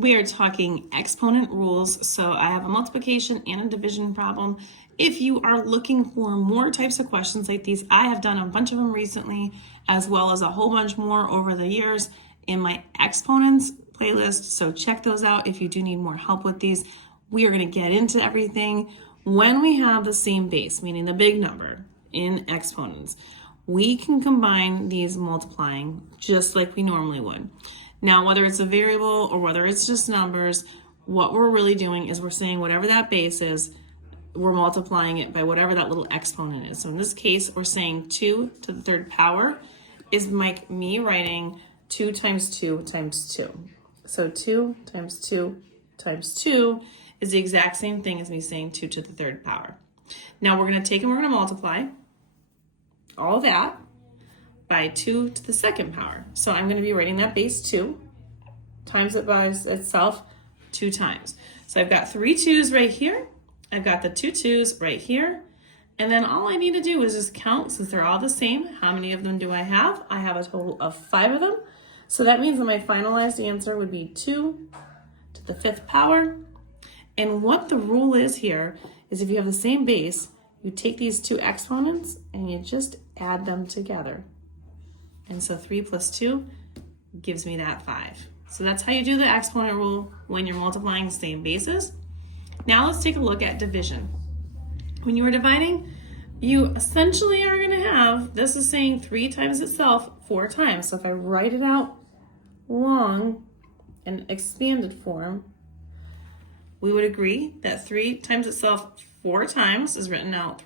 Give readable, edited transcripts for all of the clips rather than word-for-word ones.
We are talking exponent rules. So I have a multiplication and a division problem. If you are looking for more types of questions like these, I have done a bunch of them recently, as well as a whole bunch more over the years in my exponents playlist. So check those out if you do need more help with these. We are going to get into everything. When we have the same base, meaning the big number in exponents, we can combine these multiplying just like we normally would. Now, whether it's a variable or whether it's just numbers, what we're really doing is we're saying whatever that base is, we're multiplying it by whatever that little exponent is. So in this case, we're saying 2 to the third power is like me writing 2 times 2 times 2. So 2 times 2 times 2 is the exact same thing as me saying 2 to the third power. Now we're going to take and we're going to multiply all that by 2 to the second power. So I'm going to be writing that base 2 times it by itself 2 times. So I've got 3 2's right here. I've got the 2 2's right here. And then all I need to do is just count, since they're all the same, how many of them do I have? I have a total of 5 of them. So that means that my finalized answer would be 2 to the 5th power. And what the rule is here is if you have the same base, you take these two exponents and you just add them together. And so 3 plus 2 gives me that 5. So that's how you do the exponent rule when you're multiplying the same bases. Now let's take a look at division. When you are dividing, you essentially are going to have, this is saying 3 times itself 4 times. So if I write it out long and expanded form, we would agree that 3 times itself 4 times is written out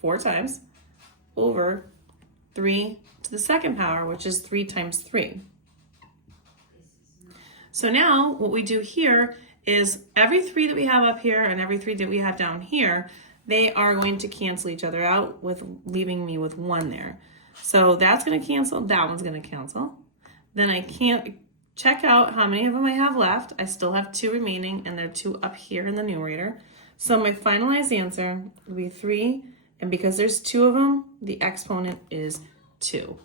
4 times over 3 to the second power, which is 3 times 3. So now what we do here is every 3 that we have up here and every 3 that we have down here, they are going to cancel each other out with leaving me with 1 there. So that's going to cancel, that one's going to cancel. Then I can't check out how many of them I have left. I still have 2 remaining, and there are 2 up here in the numerator. So my finalized answer will be 3, and because there's 2 of them, the exponent is 2.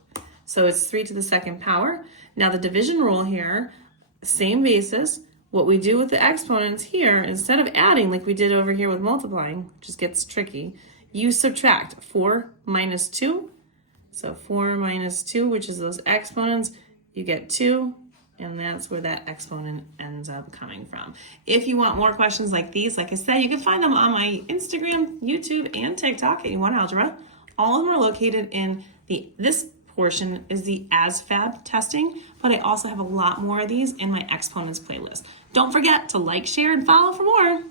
So it's 3 to the second power. Now the division rule here, same basis. What we do with the exponents here, instead of adding like we did over here with multiplying, just gets tricky, you subtract 4 minus 2. So 4 minus 2, which is those exponents, you get 2. And that's where that exponent ends up coming from. If you want more questions like these, like I said, you can find them on my Instagram, YouTube, and TikTok at YouWantAlgebra. All of them are located in this portion is the ASVAB testing, but I also have a lot more of these in my exponents playlist. Don't forget to like, share, and follow for more.